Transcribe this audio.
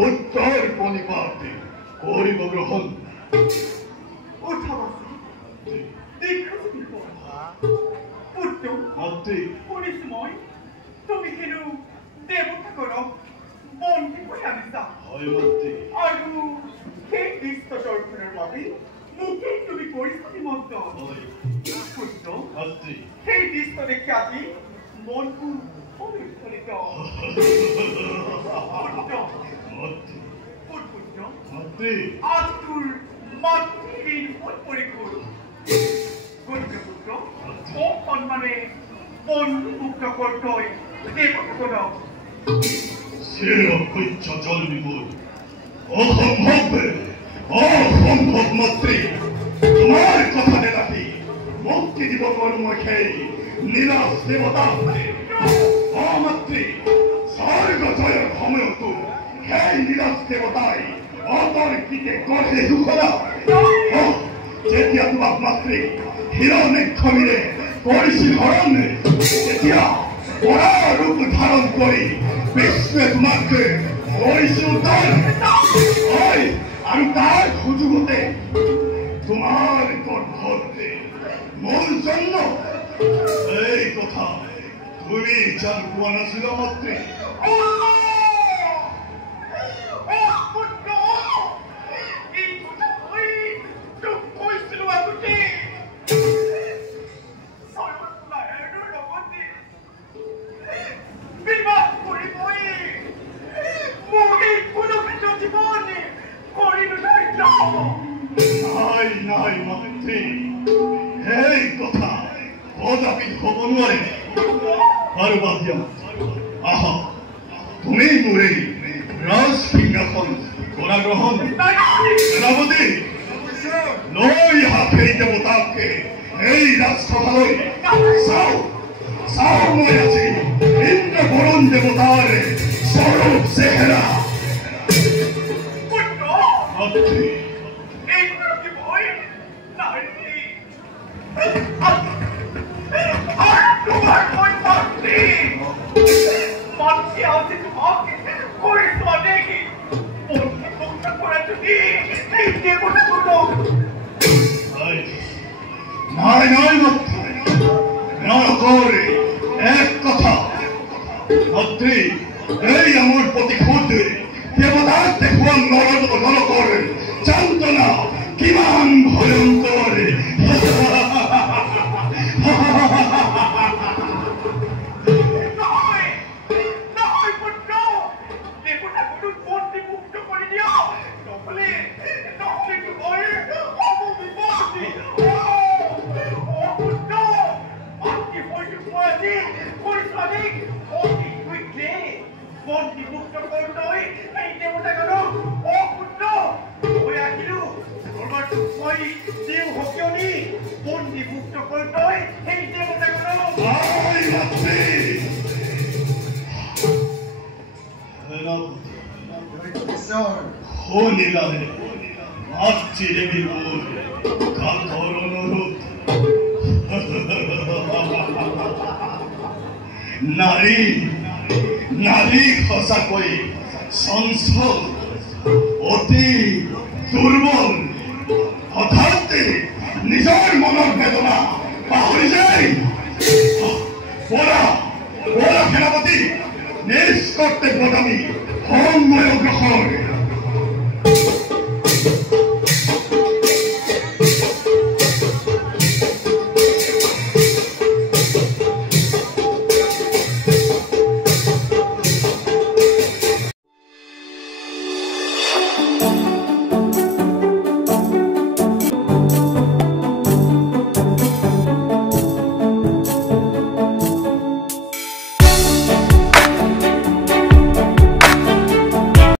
উত্তৰ পণিপাতে কৰিব গ্ৰহণ। পৰিসময় তুমি কেন দেবতা কৰো বন্দি কৰে আনিছা আৰু সেই দৃশ্য দৰ্শনৰ বাবে মুখে তুমি পৰিস্থিতি মন্ত সেই দৃশ্য দেখি আজি মনটো অনুস্ফলিত আজ তোৰ মাতৃহীন হৈ পৰি গ'ল পুত্ৰ সন্মানে বন্ধু মুক্ত করতই দেবতা করো শিরকৈচ্ছ জল বিপুল অসম্ভব মাত্রে তোমার কথা দেখাতি মুক্তি দিব কর্মখে নীলাস দেবতা অমাত্রে স্বর্গ জয়ের সময়তো সেই নীলাস দেবতাই অতর্কিতে গঢ়ে দুখলা যেতিয়া তোমাক মাত্রে হিৰণ্যক্ষমিৰে কৰিছিল হৰণ তেতিয়া পৰা ৰূপ ধাৰণ কৰি বিষ্ণুৱে তোমাক কৰিছিল উদ্ধাৰ আৰু তাৰ সুযোগতে তোমাৰ গৰ্ভতে মোৰ জন্ম এই কথা তুমি জান পোৱা নাছিলা মাত্ৰে নাই মাত্ৰে এই কথা কদাপি হব নোৱাৰে আৰু বাদ্য আহা তুমি মোৰে ৰাজসিংহাসন গণগ্ৰহণ সেনাপতি লৈ আহা সেই দেৱতাকে এই ৰাজসভালৈ চাও মই আজি ইন্দ্ৰ বৰুণ দেৱতাৰ স্বৰূপ চেহেৰা মাতৃ নাই নকৰে এক কথা মাতৃ এই আমাৰ প্ৰতিশোধ দেবতাৰ দেখুন নৰকৰ যন্ত্ৰণা কিমান ভয়ংকৰ শনিলালে মাতৃদেৱী মোৰ কাতৰ অনুৰোধ নাৰী সঁচাকৈ চঞ্চল অতি দুৰ্বল হঠাতে নিজৰ মনৰ বেদনা পাহৰি যায় বৰা সেনাপতি নিজ কৰ্তব্যত আমি সময় অগ্ৰসৰ